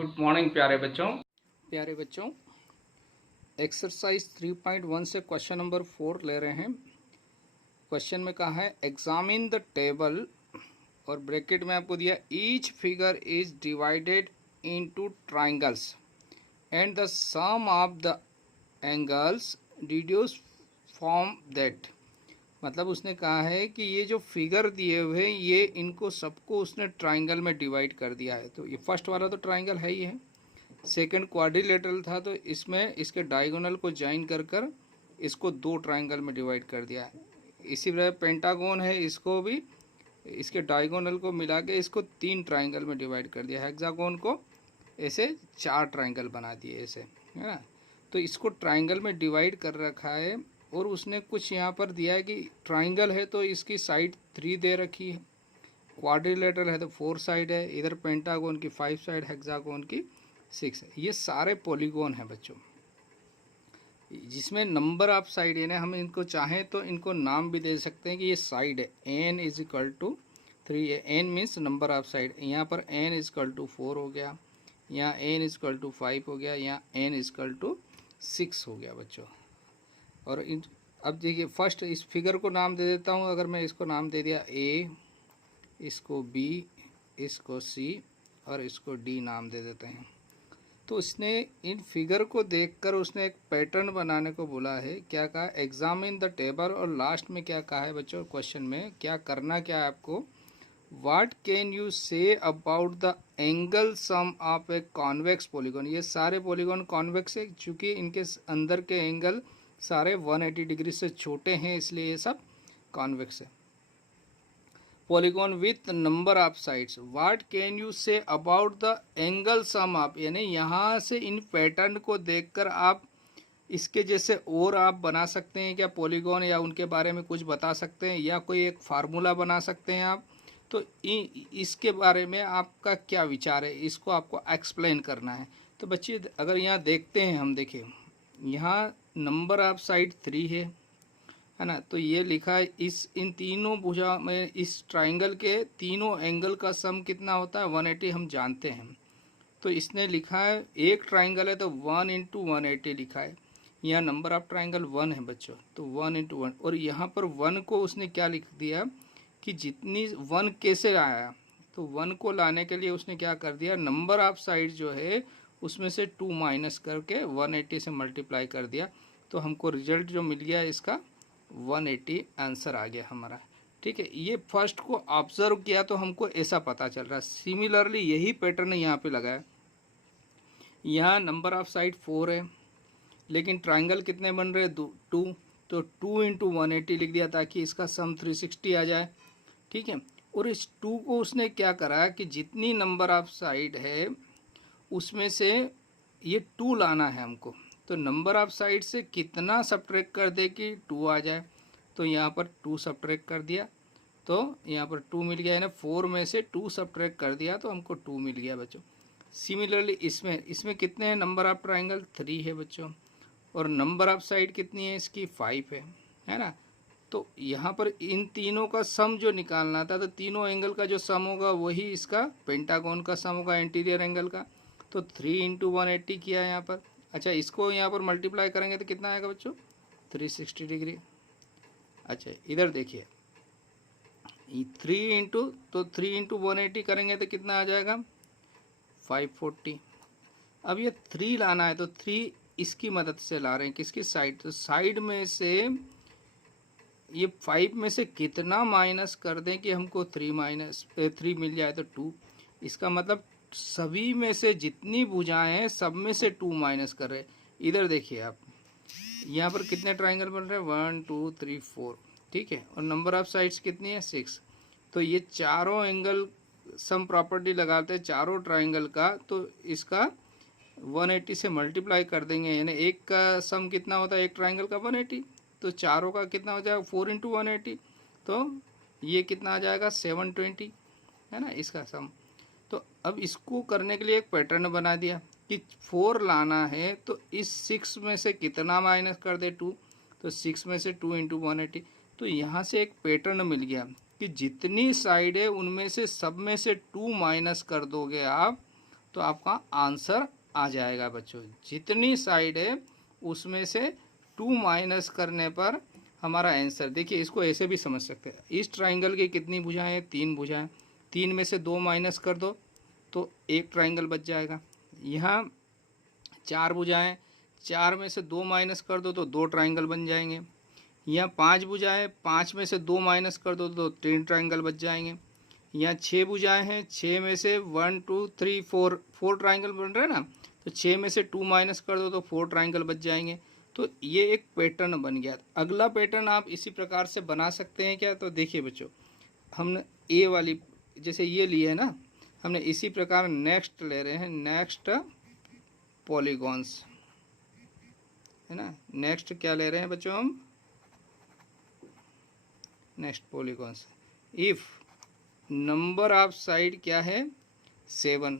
Good morning प्यारे बच्चों। Exercise 3.1 से क्वेश्चन नंबर 4 ले रहे हैं। क्वेश्चन में कहा है एग्जामिन द टेबल और ब्रैकेट में आपको दिया each figure is divided into triangles and the sum of the angles deduce from that. मतलब उसने कहा है कि ये जो फिगर दिए हुए हैं ये इनको सबको उसने ट्राइंगल में डिवाइड कर दिया है। तो ये फर्स्ट वाला तो ट्राइंगल है ही है, सेकंड क्वाड्रिलेटरल था तो इसमें इसके डायगोनल को ज्वाइन कर कर इसको दो ट्राइंगल में डिवाइड कर दिया है। इसी तरह पेंटागोन है, इसको भी इसके डायगोनल को मिला के इसको तीन ट्राइंगल में डिवाइड कर दिया। हेक्सागोन को ऐसे चार ट्राइंगल बना दिए ऐसे, है ना। तो इसको ट्राइंगल में डिवाइड कर रखा है और उसने कुछ यहाँ पर दिया है कि ट्राइंगल है तो इसकी साइड 3 दे रखी है, क्वाड्रिलेटरल है तो 4 साइड है, इधर पेंटागोन की 5 साइड, हेक्सागोन की 6 है। ये सारे पॉलीगोन हैं बच्चों, जिसमें नंबर ऑफ साइड है ना, हम इनको चाहें तो इनको नाम भी दे सकते हैं कि ये साइड है। n इज इक्वल टू 3 है, n means number of side. यहाँ पर n इज इक्वल टू 4 हो गया, यहाँ n इज इक्वल टू 5 हो गया, यहाँ n इज इक्वल टू 6 हो गया बच्चों। और अब देखिए फर्स्ट इस फिगर को नाम दे देता हूँ। अगर मैं इसको नाम दे दिया A, इसको B, इसको C और इसको D नाम दे देते हैं। तो उसने इन फिगर को देखकर उसने एक पैटर्न बनाने को बोला है। क्या कहा? Examine the table. और लास्ट में क्या कहा है बच्चों? क्वेश्चन में क्या करना क्या है आपको? What can you say about the angle sum of a convex polygon. ये सारे पॉलीगॉन कॉन्वेक्स है, चूँकि इनके अंदर के एंगल सारे 180 डिग्री से छोटे हैं, इसलिए ये सब कॉन्वेक्स है। Polygon with number of sides. What can you say about the angle sum of, यानी यहाँ से इन पैटर्न को देखकर आप इसके जैसे और आप बना सकते हैं क्या पॉलीगॉन, या उनके बारे में कुछ बता सकते हैं, या कोई एक फार्मूला बना सकते हैं आप। तो इसके बारे में आपका क्या विचार है, इसको आपको एक्सप्लेन करना है। तो बच्चे अगर यहाँ देखते हैं, हम देखिए यहाँ नंबर ऑफ साइड 3 है ना। तो ये लिखा है इस इन तीनों भुजा में इस ट्राइंगल के तीनों एंगल का सम कितना होता है 180, हम जानते हैं। तो इसने लिखा है एक ट्राइंगल है तो 1 इंटू 180 लिखा है। यहाँ नंबर ऑफ ट्राइंगल 1 है बच्चों, तो 1 इंटू 1। और यहाँ पर 1 को उसने क्या लिख दिया कि जितनी 1 कैसे आया, तो 1 को लाने के लिए उसने क्या कर दिया, नंबर ऑफ साइड जो है उसमें से 2 माइनस करके 180 से मल्टीप्लाई कर दिया। तो हमको रिजल्ट जो मिल गया इसका 180 आंसर आ गया हमारा। ठीक है, ये फर्स्ट को ऑब्जर्व किया तो हमको ऐसा पता चल रहा है। सिमिलरली यही पैटर्न यहाँ पे लगा है। यहाँ नंबर ऑफ साइड 4 है, लेकिन ट्राइंगल कितने बन रहे हैं 2, तो 2 इंटू 180 लिख दिया ताकि इसका सम 360 आ जाए। ठीक है, और इस 2 को उसने क्या करा कि जितनी नंबर ऑफ साइड है उसमें से ये 2 लाना है हमको। तो नंबर ऑफ साइड से कितना सब्ट्रैक्ट कर दे कि 2 आ जाए। तो यहाँ पर 2 सब्ट्रैक्ट कर दिया तो यहाँ पर 2 मिल गया है ना। 4 में से 2 सब्ट्रैक्ट कर दिया तो हमको 2 मिल गया बच्चों। सिमिलरली इसमें कितने हैं नंबर ऑफ ट्राइंगल 3 है बच्चों, और नंबर ऑफ साइड कितनी है इसकी 5 है ना। तो यहाँ पर इन तीनों का सम जो निकालना था, तो तीनों एंगल का जो सम होगा वही इसका पेंटागोन का सम होगा, इंटीरियर एंगल का। तो 3 इंटू 180 किया है यहाँ पर। अच्छा, इसको यहाँ पर मल्टीप्लाई करेंगे तो कितना आएगा बच्चों 360 डिग्री। अच्छा इधर देखिए 3 इंटू 180 करेंगे तो कितना आ जाएगा 540। अब ये 3 लाना है तो 3 इसकी मदद से ला रहे हैं, किसकी साइड, तो साइड में से ये 5 में से कितना माइनस कर दें कि हमको 3 मिल जाए तो 2। इसका मतलब सभी में से जितनी भुजाएं हैं सब में से 2 माइनस कर रहे हैं। इधर देखिए आप, यहाँ पर कितने ट्राइंगल बन रहे हैं 1 2 3 4। ठीक है, और नंबर ऑफ साइड्स कितनी है 6। तो ये चारों एंगल सम प्रॉपर्टी लगाते हैं चारों ट्राइंगल का, तो इसका 180 से मल्टीप्लाई कर देंगे, यानी एक का सम कितना होता है एक ट्राइंगल का 180, तो चारों का कितना हो जाएगा 4 इंटू 180, तो ये कितना आ जाएगा 720 है ना इसका सम। तो अब इसको करने के लिए एक पैटर्न बना दिया कि 4 लाना है तो इस 6 में से कितना माइनस कर दे 2, तो 6 में से 2 इंटू 180। तो यहाँ से एक पैटर्न मिल गया कि जितनी साइड है उनमें से सब में से 2 माइनस कर दोगे आप तो आपका आंसर आ जाएगा बच्चों। जितनी साइड है उसमें से 2 माइनस करने पर हमारा आंसर। देखिए इसको ऐसे भी समझ सकते हैं, इस ट्राइंगल की कितनी भुजाएं हैं? 3 भुजाएं। 3 में से 2 माइनस कर दो तो एक ट्राइंगल बच जाएगा। यहाँ 4 भुजाएं, 4 में से 2 माइनस कर दो तो 2 ट्राइंगल बन जाएंगे। यहाँ 5 भुजाएं, 5 में से 2 माइनस कर दो तो 3 ट्राइंगल बच जाएंगे। यहाँ 6 भुजाएं हैं, 6 में से 1 2 3 4 ट्राइंगल बन रहे हैं ना, तो 6 में से 2 माइनस कर दो तो 4 ट्राइंगल बच जाएंगे। तो ये एक पैटर्न बन गया। अगला पैटर्न आप इसी प्रकार से बना सकते हैं क्या? तो देखिए बच्चों, हमने ए वाली जैसे ये लिए है ना, हमने इसी प्रकार नेक्स्ट ले रहे हैं, नेक्स्ट पॉलीगॉन्स है ना। नेक्स्ट क्या ले रहे हैं बच्चों हम? Next polygons. If number of side क्या है? 7।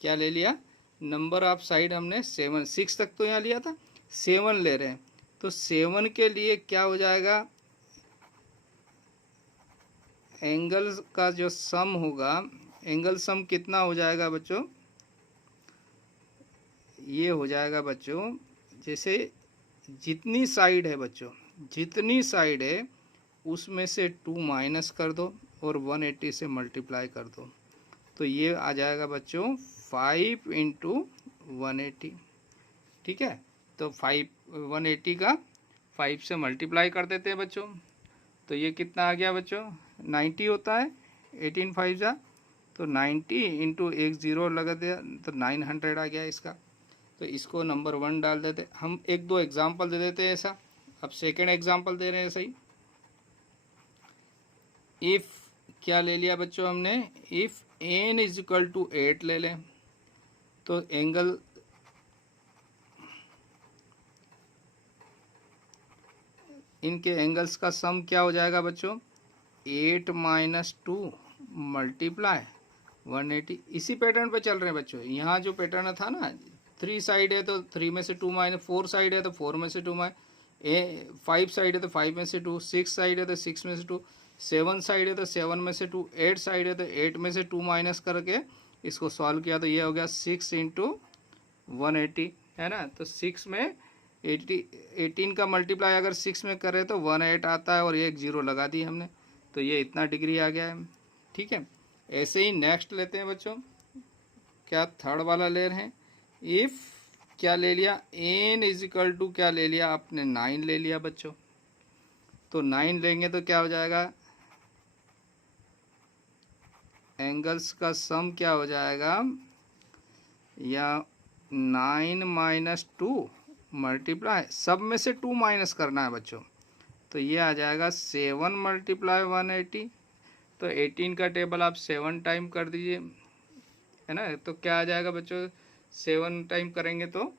क्या ले लिया? नंबर ऑफ साइड हमने 7, 6 तक तो यहाँ लिया था, 7 ले रहे हैं। तो 7 के लिए क्या हो जाएगा? एंगल का जो सम होगा, एंगल सम कितना हो जाएगा बच्चों? ये हो जाएगा बच्चों, जैसे जितनी साइड है बच्चों, जितनी साइड है उसमें से 2 माइनस कर दो और 180 से मल्टीप्लाई कर दो, तो ये आ जाएगा बच्चों 5 इंटू 180। ठीक है, तो 180 का 5 से मल्टीप्लाई कर देते हैं बच्चों, तो ये कितना आ गया बच्चों? 90 होता है, 18 5 जा तो 90 इंटू एक ज़ीरो लगा दिया तो 900 आ गया इसका। तो इसको नंबर 1 डाल देते। हम एक दो एग्जाम्पल दे देते हैं ऐसा। अब सेकेंड एग्जाम्पल दे रहे हैं सही। इफ़ क्या ले लिया बच्चों हमने? If n is equal to 8 ले लें तो एंगल इनके एंगल्स का सम क्या हो जाएगा बच्चों? 8 माइनस 2 मल्टीप्लाई 180। इसी पैटर्न पे चल रहे हैं बच्चों। यहाँ जो पैटर्न था ना, 3 साइड है तो 3 में से 2 माइनस, 4 साइड है तो 4 में से 2 माइनस, 5 साइड है तो 5 में से 2, 6 साइड है तो 6 में से 2, 7 साइड है तो 7 में से 2, 8 साइड है तो 8 में से 2 माइनस करके इसको सॉल्व किया तो ये हो गया 6 इंटू 180 है ना। तो 6 में 18 का मल्टीप्लाई अगर 6 में करें तो 18 आता है और एक जीरो लगा दी हमने, तो ये इतना डिग्री आ गया है। ठीक है, ऐसे ही नेक्स्ट लेते हैं बच्चों। क्या थर्ड वाला ले रहे हैं? इफ़ क्या ले लिया? n इज इक्वल टू क्या ले लिया आपने? 9 ले लिया बच्चों। तो 9 लेंगे तो क्या हो जाएगा? एंगल्स का सम क्या हो जाएगा? या 9 माइनस 2 मल्टीप्लाई, सब में से 2 माइनस करना है बच्चों, तो ये आ जाएगा 7 मल्टीप्लाई 180। तो 18 का टेबल आप 7 टाइम कर दीजिए है ना, तो क्या आ जाएगा बच्चों? 7 टाइम करेंगे तो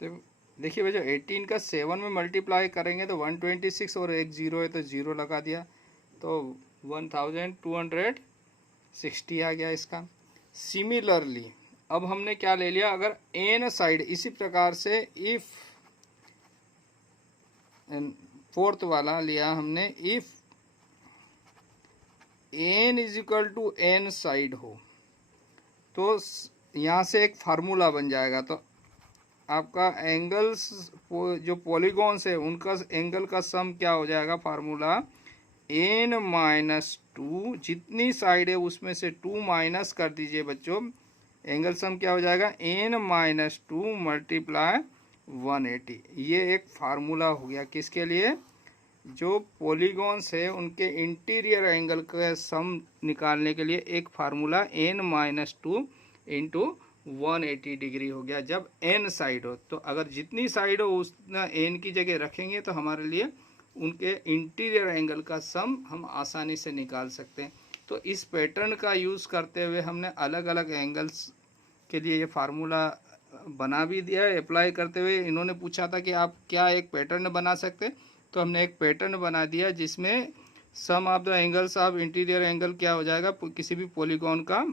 देखिए बच्चों 18 का 7 में मल्टीप्लाई करेंगे तो 126 और एक जीरो है तो जीरो लगा दिया तो 1260 आ गया इसका। सिमिलरली अब हमने क्या ले लिया? अगर एन साइड इसी प्रकार से इफ फोर्थ वाला लिया हमने, if n is equal to n side हो तो यहाँ से एक फार्मूला बन जाएगा। तो आपका एंगल्स जो पॉलीगॉन्स है उनका एंगल का सम क्या हो जाएगा? फार्मूला n माइनस 2, जितनी साइड है उसमें से 2 माइनस कर दीजिए बच्चों, एंगल सम क्या हो जाएगा? n minus 2 multiply 180। ये एक फार्मूला हो गया किसके लिए? जो पॉलीगॉन्स है उनके इंटीरियर एंगल का सम निकालने के लिए एक formula n minus 2 into 180 degree हो गया जब n साइड हो। तो अगर जितनी साइड हो उतना n की जगह रखेंगे तो हमारे लिए उनके इंटीरियर एंगल का सम हम आसानी से निकाल सकते हैं। तो इस पैटर्न का यूज़ करते हुए हमने अलग अलग एंगल्स के लिए ये फार्मूला बना भी दिया है। अप्लाई करते हुए इन्होंने पूछा था कि आप क्या एक पैटर्न बना सकते, तो हमने एक पैटर्न बना दिया जिसमें sum of the angles of interior angle क्या हो जाएगा किसी भी पॉलीगॉन का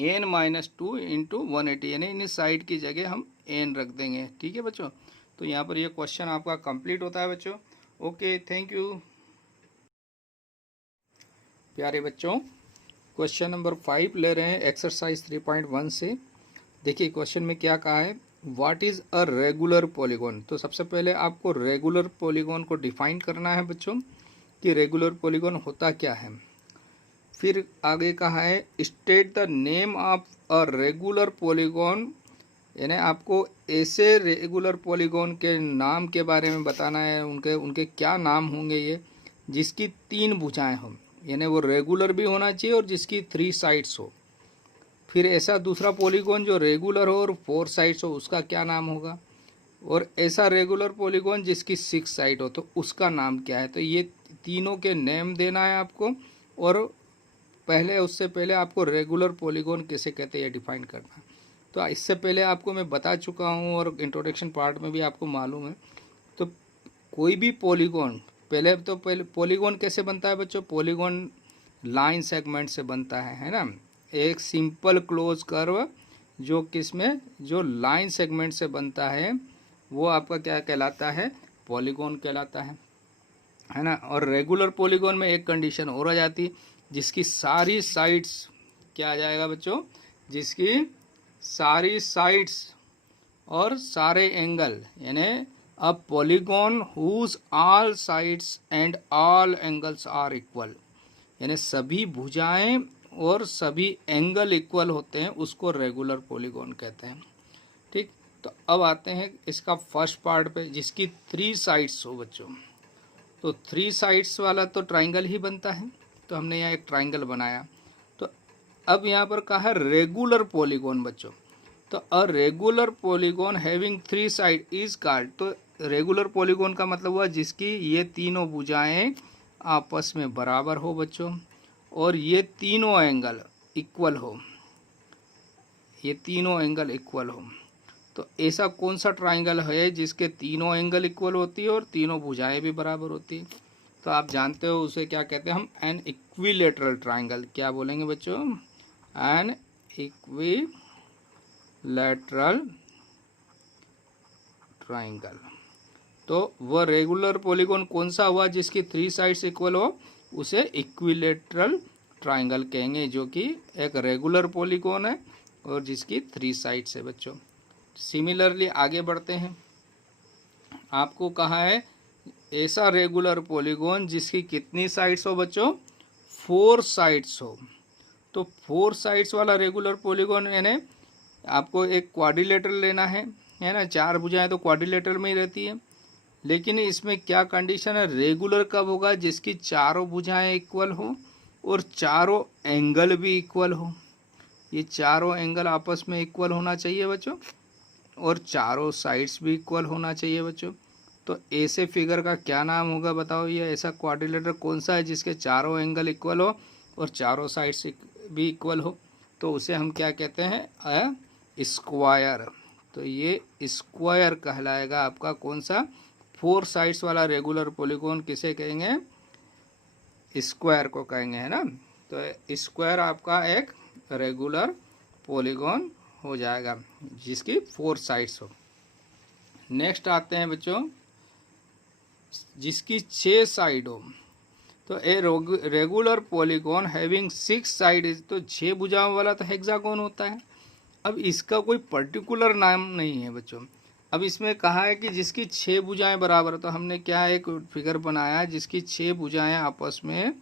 n माइनस 2 इंटू 180, यानी इन साइड की जगह हम n रख देंगे। ठीक है बच्चों, तो यहाँ पर ये क्वेश्चन आपका कंप्लीट होता है बच्चों। Okay, thank you. प्यारे बच्चों, क्वेश्चन नंबर 5 ले रहे हैं एक्सरसाइज 3.1 से। देखिए क्वेश्चन में क्या कहा है, what is a regular polygon. तो सबसे पहले आपको रेगुलर पॉलीगॉन को डिफाइन करना है बच्चों कि रेगुलर पॉलीगॉन होता क्या है। फिर आगे कहा है state the name of a regular polygon, यानी आपको ऐसे रेगुलर पॉलीगॉन के नाम के बारे में बताना है, उनके उनके क्या नाम होंगे ये, जिसकी 3 भुजाएं हों, यानी वो रेगुलर भी होना चाहिए और जिसकी 3 साइड्स हो। फिर ऐसा दूसरा पॉलीगॉन जो रेगुलर हो और 4 साइड्स हो, उसका क्या नाम होगा। और ऐसा रेगुलर पॉलीगॉन जिसकी 6 साइड हो, तो उसका नाम क्या है। तो ये तीनों के नेम देना है आपको, और उससे पहले आपको रेगुलर पॉलीगॉन किसे कहते हैं ये डिफाइन करना है। तो इससे पहले आपको मैं बता चुका हूँ और इंट्रोडक्शन पार्ट में भी आपको मालूम है। तो कोई भी पॉलीगॉन, पहले पॉलीगॉन कैसे बनता है बच्चों, पॉलीगॉन लाइन सेगमेंट से बनता है ना। एक सिंपल क्लोज कर्व जो किसमें, जो लाइन सेगमेंट से बनता है, वो आपका क्या कहलाता है, पॉलीगॉन कहलाता है ना। और रेगुलर पॉलीगॉन में एक कंडीशन और आ जाती है, जिसकी सारी साइड्स क्या आ जाएगा बच्चों, जिसकी सारी साइड्स और सारे एंगल, यानी a polygon whose all sides and all angles are equal, यानी सभी भुजाएं और सभी एंगल इक्वल होते हैं, उसको रेगुलर पॉलीगॉन कहते हैं। ठीक, तो अब आते हैं इसका फर्स्ट पार्ट पे, जिसकी 3 साइड्स हो बच्चों। तो 3 साइड्स वाला तो ट्राइंगल ही बनता है, तो हमने यहाँ एक ट्राइंगल बनाया। तो अब यहाँ पर कहा है रेगुलर पॉलीगॉन बच्चों। तो a regular polygon having 3 side is called, तो रेगुलर पॉलीगॉन का मतलब हुआ जिसकी ये तीनों भुजाएं आपस में बराबर हो बच्चों, और ये तीनों एंगल इक्वल हो, ये तीनों एंगल इक्वल हो। तो ऐसा कौन सा ट्राइंगल है जिसके तीनों एंगल इक्वल होती है और तीनों भुजाएं भी बराबर होती है। तो आप जानते हो उसे क्या कहते हैं हम, एन इक्विलेटरल ट्राइंगल। क्या बोलेंगे बच्चों, एन इक्विलेटरल ट्राइंगल। तो वह रेगुलर पॉलीगॉन कौन सा हुआ जिसकी 3 साइड्स इक्वल हो, उसे इक्विलेटरल ट्राइंगल कहेंगे, जो कि एक रेगुलर पॉलीगॉन है और जिसकी 3 साइड्स है बच्चों। सिमिलरली आगे बढ़ते हैं, आपको कहा है ऐसा रेगुलर पॉलीगॉन जिसकी कितनी साइड्स हो बच्चों, 4 साइड्स हो। तो 4 साइड्स वाला रेगुलर पॉलीगॉन यानी आपको एक क्वाड्रिलेटरल लेना है ना। 4 भुजाएं तो क्वाड्रिलेटरल में ही रहती है, लेकिन इसमें क्या कंडीशन है, रेगुलर कब होगा, जिसकी चारों भुजाएं इक्वल हो और चारों एंगल भी इक्वल हो। ये चारों एंगल आपस में इक्वल होना चाहिए बच्चों, और चारों साइड्स भी इक्वल होना चाहिए बच्चों। तो ऐसे फिगर का क्या नाम होगा बताओ, ये ऐसा क्वाड्रिलेटर कौन सा है जिसके चारों एंगल इक्वल हो और चारों साइड्स भी इक्वल हो। तो उसे हम क्या कहते हैं, अ स्क्वायर। तो ये स्क्वायर कहलाएगा आपका कौन सा, 4 साइड्स वाला रेगुलर पॉलीगॉन किसे कहेंगे, स्क्वायर को कहेंगे, है ना। तो स्क्वायर आपका एक रेगुलर पॉलीगॉन हो जाएगा जिसकी 4 साइड्स हो। नेक्स्ट आते हैं बच्चों, जिसकी 6 साइड हो। तो a regular polygon having 6 side, तो 6 भुजाओं वाला तो हेक्सागोन होता है। अब इसका कोई पर्टिकुलर नाम नहीं है बच्चों। अब इसमें कहा है कि जिसकी 6 भुजाएं बराबर, तो हमने क्या एक फिगर बनाया जिसकी 6 भुजाएं आपस में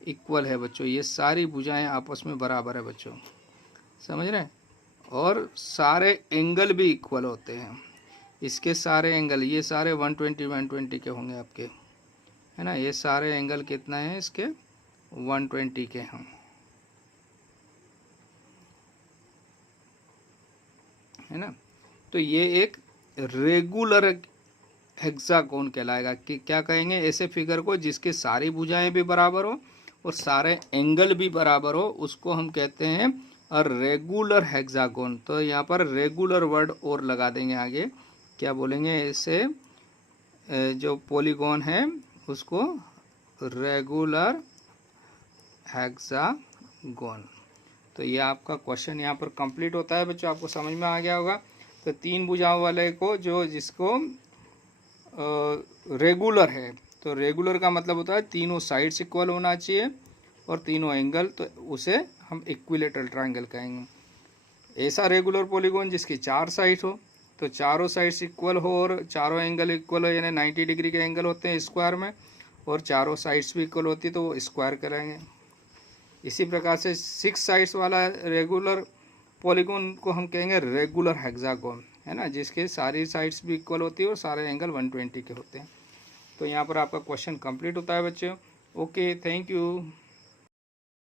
इक्वल है बच्चों। ये सारी भुजाएं आपस में बराबर है बच्चों, समझ रहे हैं। और सारे एंगल भी इक्वल होते हैं, इसके सारे एंगल, ये सारे 120 के होंगे आपके, है ना। ये सारे एंगल कितना है इसके, 120 के हैं, है ना। तो ये एक रेगुलर हेक्सागोन कहलाएगा। कि क्या कहेंगे, ऐसे फिगर को जिसके सारी भुजाएं भी बराबर हो और सारे एंगल भी बराबर हो, उसको हम कहते हैं और रेगुलर हेक्सागोन। तो यहाँ पर रेगुलर वर्ड और लगा देंगे आगे, क्या बोलेंगे, ऐसे जो पॉलीगॉन है उसको रेगुलर हेक्सागोन। तो ये आपका क्वेश्चन यहाँ पर कंप्लीट होता है बच्चों, आपको समझ में आ गया होगा। तो 3 भुजाओं वाले को जो जिसको रेगुलर है, तो रेगुलर का मतलब होता है तीनों साइड्स इक्वल होना चाहिए और तीनों एंगल, तो उसे हम इक्विलेटरल ट्रायंगल कहेंगे। ऐसा रेगुलर पॉलीगॉन जिसकी 4 साइड हो, तो चारों साइड्स इक्वल हो और चारों एंगल इक्वल हो, यानी 90 डिग्री के एंगल होते हैं स्क्वायर में, और चारों साइड्स भी इक्वल होती है तो वो स्क्वायर कराएंगे। इसी प्रकार से 6 साइड्स वाला रेगुलर पॉलीगॉन को हम कहेंगे रेगुलर हेक्सागोन, है ना, जिसके सारी साइड्स भी इक्वल होती है और सारे एंगल 120 के होते हैं। तो यहाँ पर आपका क्वेश्चन कंप्लीट होता है बच्चों। Okay, thank you.